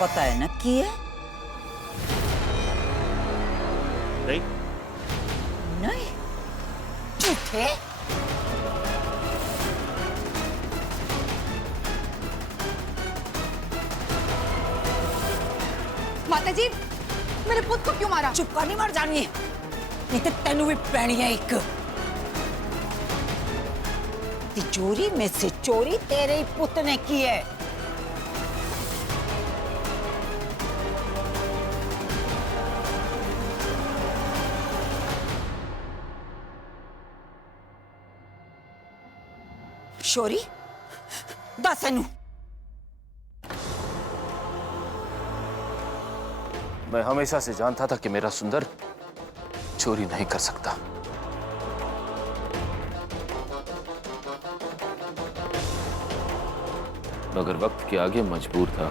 पता है ना की है? नहीं नहीं, झूठे। माताजी, मेरे पुत्र को क्यों मारा? चुप कर, नहीं मर जानी है। नहीं तो तेनू भी पैनी है एक। तिजोरी में से चोरी तेरे ही पुत्र ने की है। शोरी, दस एनू। मैं हमेशा से जानता था कि मेरा सुंदर चोरी नहीं कर सकता। मगर वक्त के आगे मजबूर था।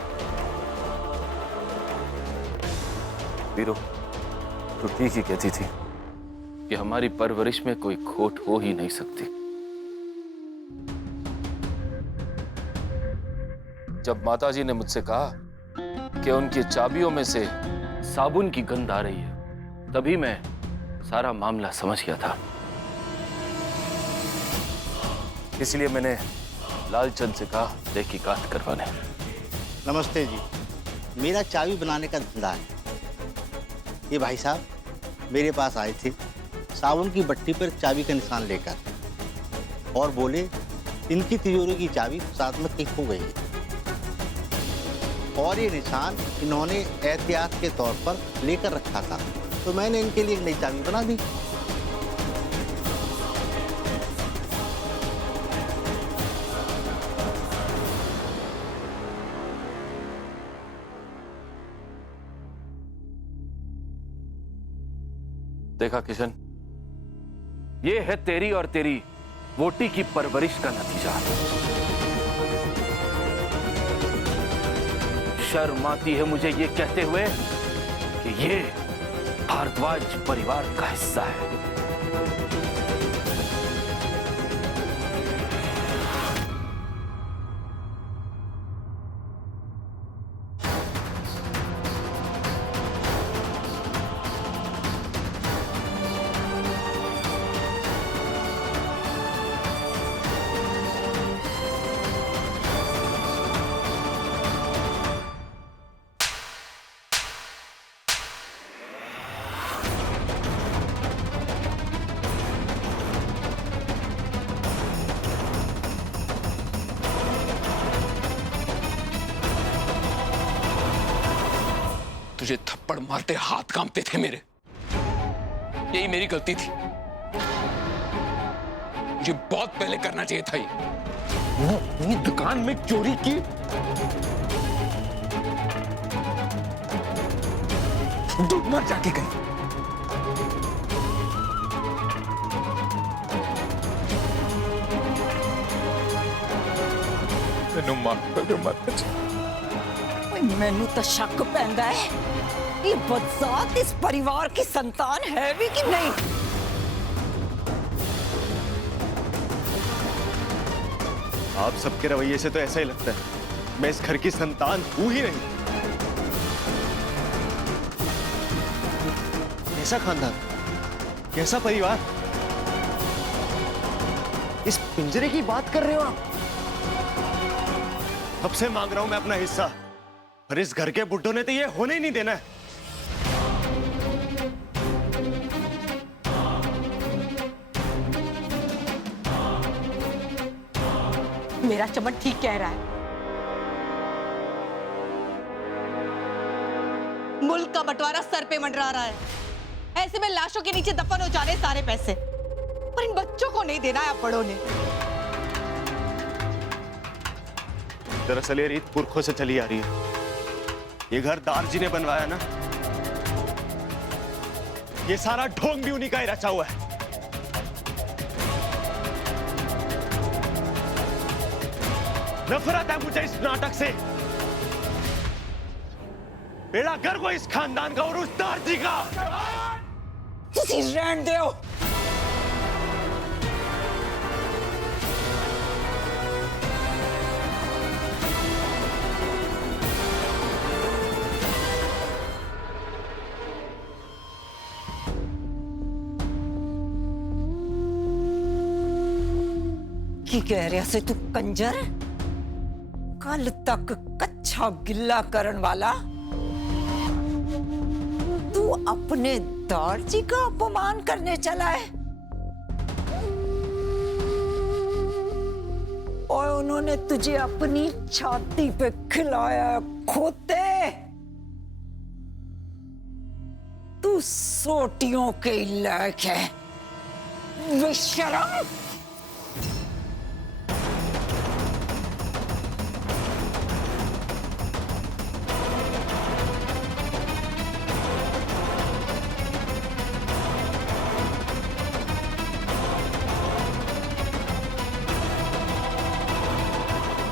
वीरो, तू ठीक ही कहती थी कि हमारी परवरिश में कोई खोट हो ही नहीं सकती। जब माताजी ने मुझसे कहा कि उनकी चाबियों में से साबुन की गंध आ रही है, तभी मैं सारा मामला समझ गया था। इसलिए मैंने लालचंद से कहा तहकीकात करवाने। नमस्ते जी, मेरा चाबी बनाने का धंधा है। ये भाई साहब मेरे पास आए थे साबुन की भट्टी पर चाबी का निशान लेकर और बोले इनकी तिजोरी की चाबी साथ में कहीं खो गई है और ये निशान इन्होंने एहतियात के तौर पर लेकर रखा था, तो मैंने इनके लिए एक नई चाबी बना दी। देखा किशन, ये है तेरी और तेरी वोटी की परवरिश का नतीजा। शर्म आती है मुझे ये कहते हुए कि ये भारद्वाज परिवार का हिस्सा है। तुझे थप्पड़ मारते हाथ कांपते थे मेरे। यही मेरी गलती थी। मुझे बहुत पहले करना चाहिए था ये दुकान में चोरी की। डूब मर जाके गई। मैनू तो शक पैंदा है, ये बदजात इस परिवार की संतान है भी कि नहीं। आप सबके रवैये से तो ऐसा ही लगता है मैं इस घर की संतान हूं ही नहीं। कैसा खानदान, कैसा परिवार, इस पिंजरे की बात कर रहे हो आप? अब से मांग रहा हूं मैं अपना हिस्सा, और इस घर के बुड्ढों ने तो ये होने ही नहीं देना है। मेरा चमन ठीक कह रहा है। मुल्क का बंटवारा सर पे मंडरा रहा है। ऐसे में लाशों के नीचे दफन हो जाने सारे पैसे, पर इन बच्चों को नहीं देना है आप बड़ों ने। दरअसल ये रीत पुरखों से चली आ रही है। ये घर दारजी ने बनवाया ना, ये सारा ढोंग भी उन्हीं का ही रचा हुआ है। नफरत है मुझे इस नाटक से। बेड़ा गर्क हो इस खानदान का और उस दारजी का। तुसी रहन दो। की कह रहा से तू कंजर? कल तक कच्चा गिल्ला करन वाला तू अपने दारजी का अपमान करने चला है। और उन्होंने तुझे अपनी छाती पे खिलाया खोते। तू सोटियों के लायक है, बेशरम।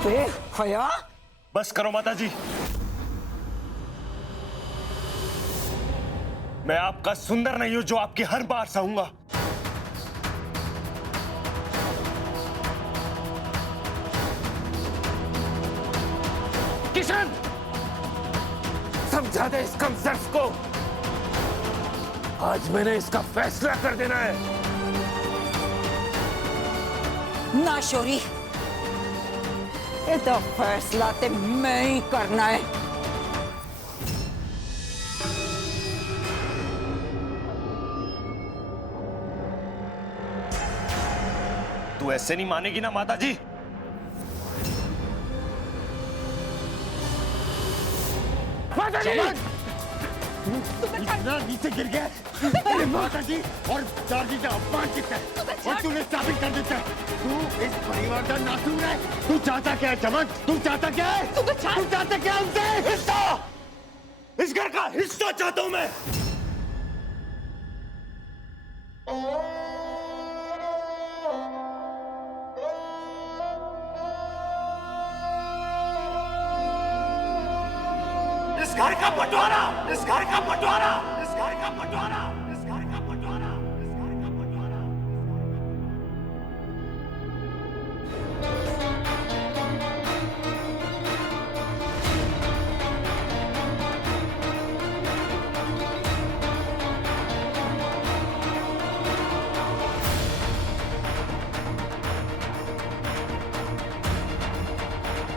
बेहया। बस करो माताजी। मैं आपका सुंदर नहीं हूं जो आपकी हर बार सहूंगा। किशन, समझा दे इस कमजर्फ को। आज मैंने इसका फैसला कर देना है। ना शोरी, ये फैसला ते मैं ही करना है। तू ऐसे नहीं मानेगी ना माताजी? माताजी! इतना नीचे गिर गया। अरे माताजी और दारजी का अपमान कितना है और तूने साबित कर देता है तू इस परिवार का नासूर है। तू चाहता क्या है चमन? तू चाहता क्या है? तू चाहता क्या हमसे? हिस्सा, इस घर का हिस्सा चाहता हूं मैं। इस घर का बंटवारा, इस घर का बंटवारा, इस घर का बंटवारा, इस घर का बंटवारा, इस घर का बंटवारा।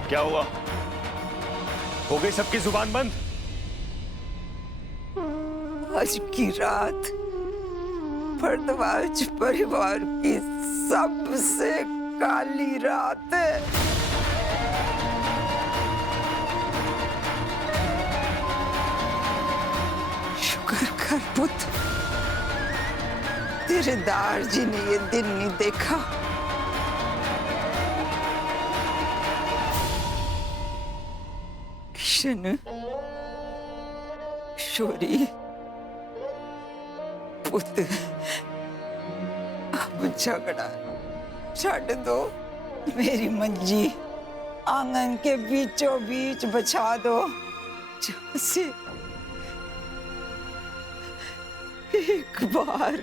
क्या हुआ? हो गई सबकी जुबान बंद? आज की रात भरद्वाज परिवार की सबसे काली रात है। शुक्र कर पुत्र, तेरे दारजी ने ये दिन नहीं देखा। किशन, शोरी, पुत्र, अब झगड़ा छड़ दो। मेरी मंजी आंगन के बीचों बीच बचा दो, जहां से एक बार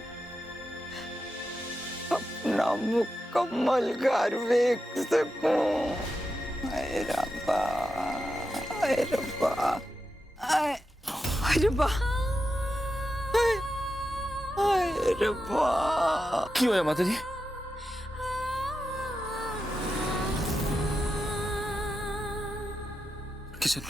अपना मुकम्मल घर देख सकूं। हाय रब्बा, हाय रब्बा, हाय रब्बा, हाय रब्बा। क्यों है माताजी? किशन,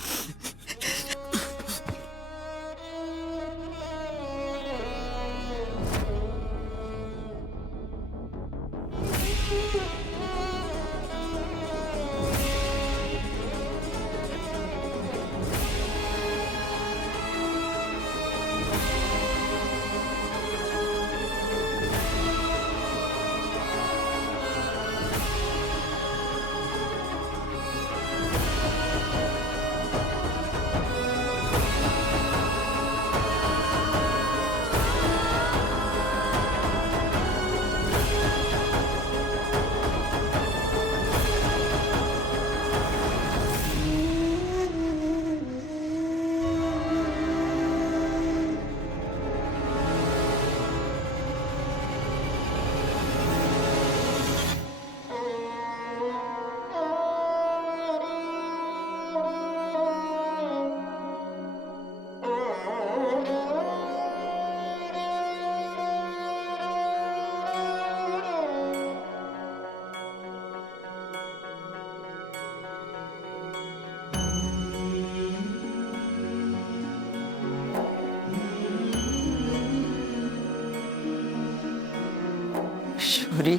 बुरी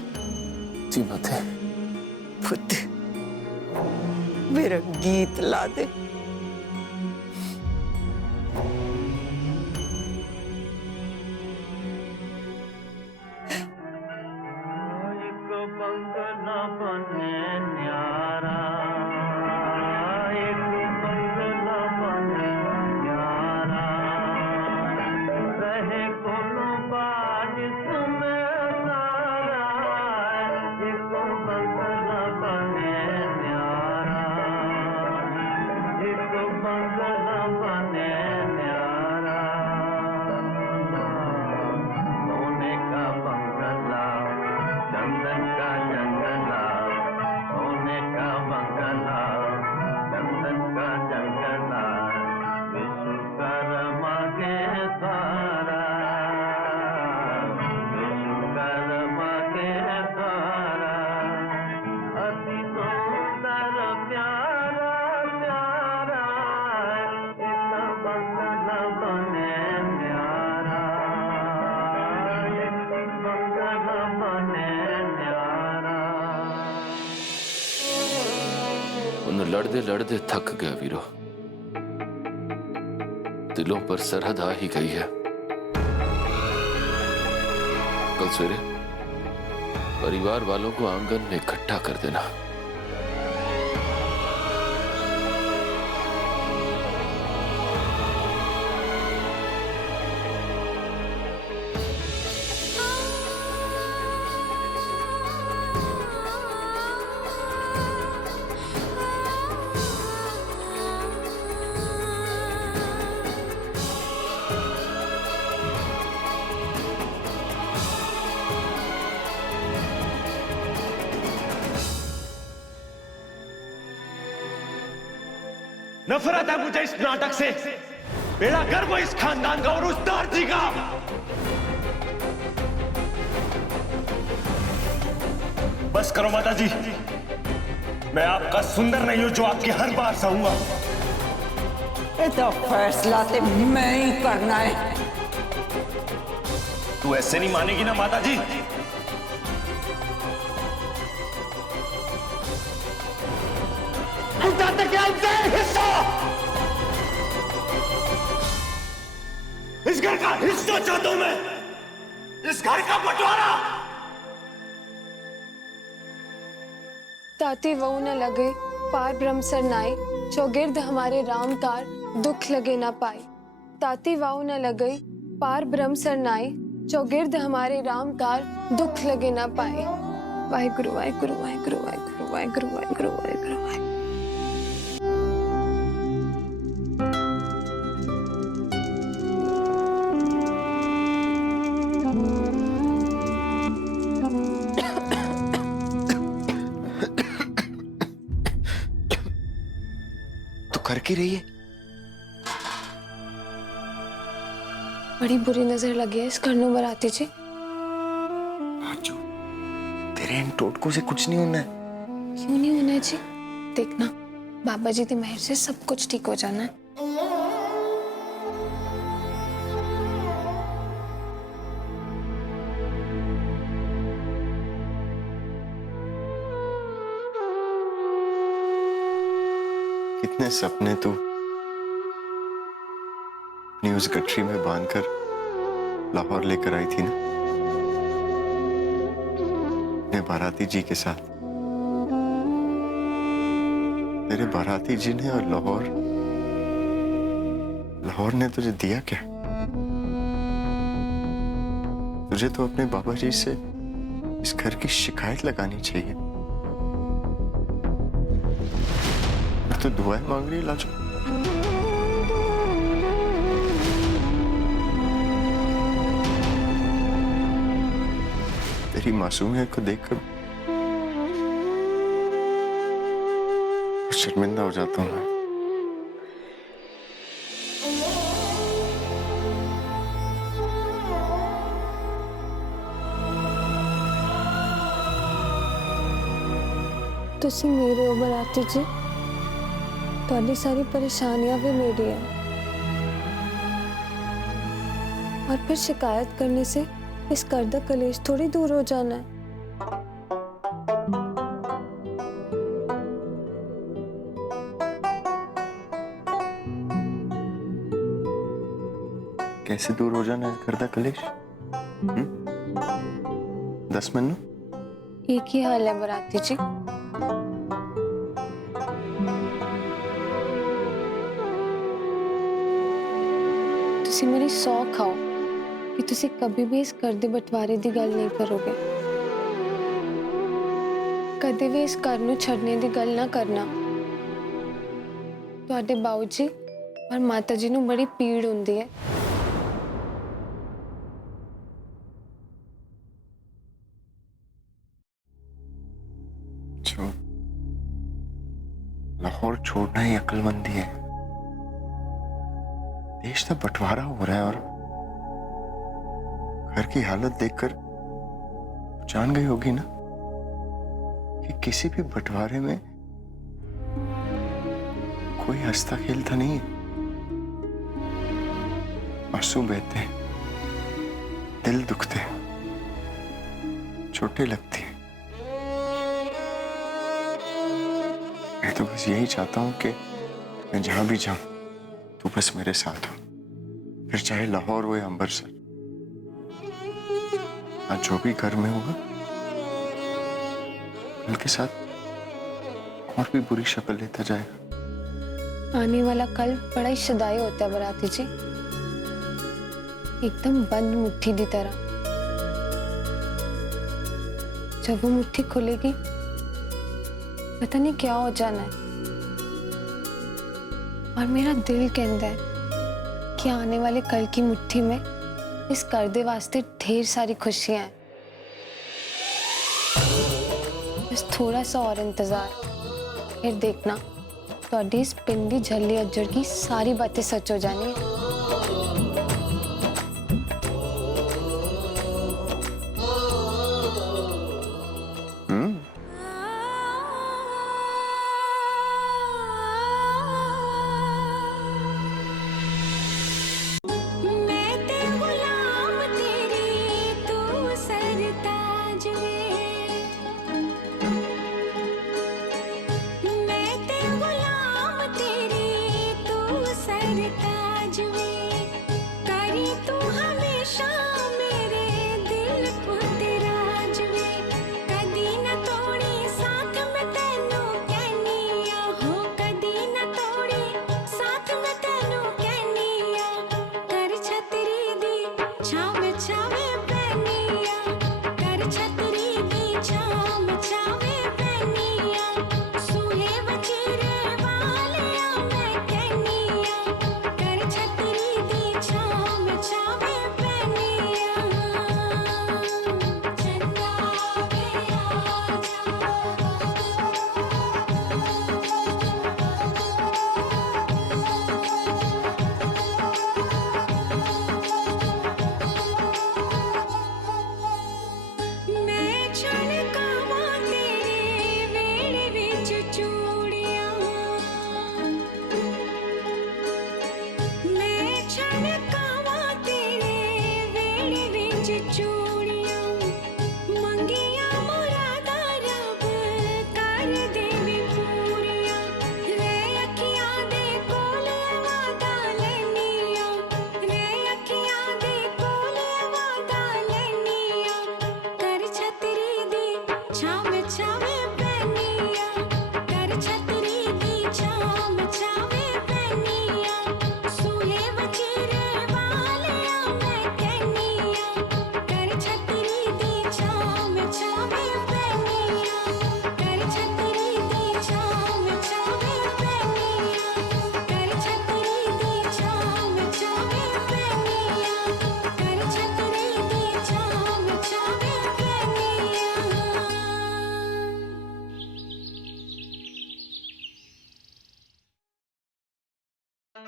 जी माते। पुत्र मेरा गीत ला दे। लड़दे लड़दे थक गया वीरो। दिलों पर सरहद आ ही गई है। कल सवेरे परिवार वालों को आंगन में इकट्ठा कर देना। नफरत है मुझे इस नाटक से। मेरा गर्व इस खानदान का और उस दारजी का। बस करो माता जी, मैं आपका सुंदर नहीं हूं जो आपकी हर बार सहूंगा। ये तो फैसला तो मैं ही करना है। तू ऐसे नहीं मानेगी ना माता जी। क्या हिस्सा, इस घर का हिस्सा चाहता हूं मैं, इस घर का बंटवारा। ताती वहु न लगे पार ब्रह्म सरनाई, चौगिर्द हमारे राम तार दुख लगे न पाए। ताती वाहु न लगे पार ब्रह्म सरनाई, चौगिर्द हमारे राम तार दुख लगे न पाए। वाहिगुरु वाहिगुरु वाहिगुरु वाहिगुरु वाहिगुरु वाहिगुरु वाहिगुरु वाहिगुरु। करके रही है। बड़ी बुरी नजर लगी है इस घरनों बराती जी। आजू, तेरे इन टोटकों से कुछ नहीं होना है। क्यों नहीं होना है जी? देखना बाबा जी की मेहर से सब कुछ ठीक हो जाना है। कितने सपने तू अपनी उस गठरी में बांधकर लाहौर लेकर आई थी ना, अपने बाराती जी के साथ। तेरे बाराती जी ने और लाहौर ने तुझे दिया क्या? तुझे तो अपने बाबा जी से इस घर की शिकायत लगानी चाहिए। तो दुआएं मांग रही है लाजो। तेरी मासूमियत को देखकर शर्मिंदा हो जाता हूं मैं। तुसी मेरे ऊपर आती जी, तो सारी परेशानियां भी मेरी है। और फिर शिकायत करने से इस कर्दा कलेश थोड़ी दूर हो जाना है। कैसे दूर हो जाना घर दा कलेश? दस मैनू एक ही हाल है बराती जी। तुसी मेरी सौ खाओ कि तुसी कभी भी इस घर दे बंटवारे दी गल नहीं करोगे, कदे भी इस घर नू छड़ने दी गल ना करना। तुहाडे बाऊ जी और माता जी नू बड़ी पीड़ हुंदी है। जो लाहौर छोड़ना ही अक्लमंदी है। देश का बंटवारा हो रहा है और घर की हालत देखकर जान गई होगी ना कि किसी भी बंटवारे में कोई हंसता खेलता नहीं है। आंसू बहते हैं, दिल दुखते हैं, चोटें लगती हैं। मैं तो बस यही चाहता हूं कि मैं जहां भी जाऊं तू बस मेरे साथ हो, फिर चाहे लाहौर हो या अमृतसर। आज जो भी घर में होगा कल के साथ और भी बुरी शक्ल लेता जाएगा। आने वाला कल बड़ा ही शदाई होता है बराती जी, एकदम बंद मुट्ठी की तरह। जब वो मुट्ठी खुलेगी पता नहीं क्या हो जाना है। और मेरा दिल कहता है कि आने वाले कल की मुट्ठी में इस करदे वास्ते ढेर सारी खुशियां हैं। बस थोड़ा सा और इंतजार, फिर देखना तो इस पिंडी झल्ली अज्जर की सारी बातें सच हो जानी है।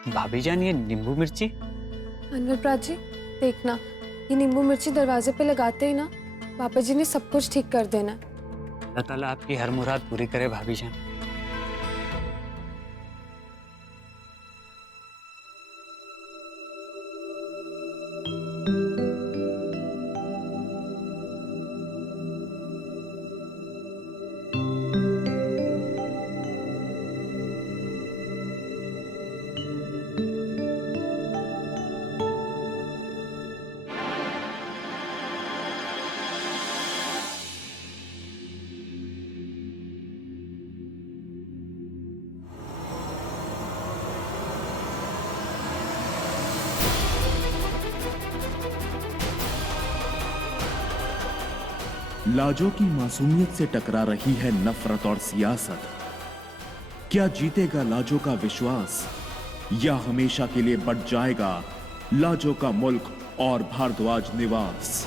भाभी जान, ये नींबू मिर्ची। अनवर प्रात जी देखना, ये नींबू मिर्ची दरवाजे पे लगाते ही ना पापा जी ने सब कुछ ठीक कर देना। अल्लाह ताला आपकी हर मुराद पूरी करे भाभी जान। लाजो की मासूमियत से टकरा रही है नफरत और सियासत। क्या जीतेगा लाजो का विश्वास या हमेशा के लिए बट जाएगा लाजो का मुल्क और भारद्वाज निवास?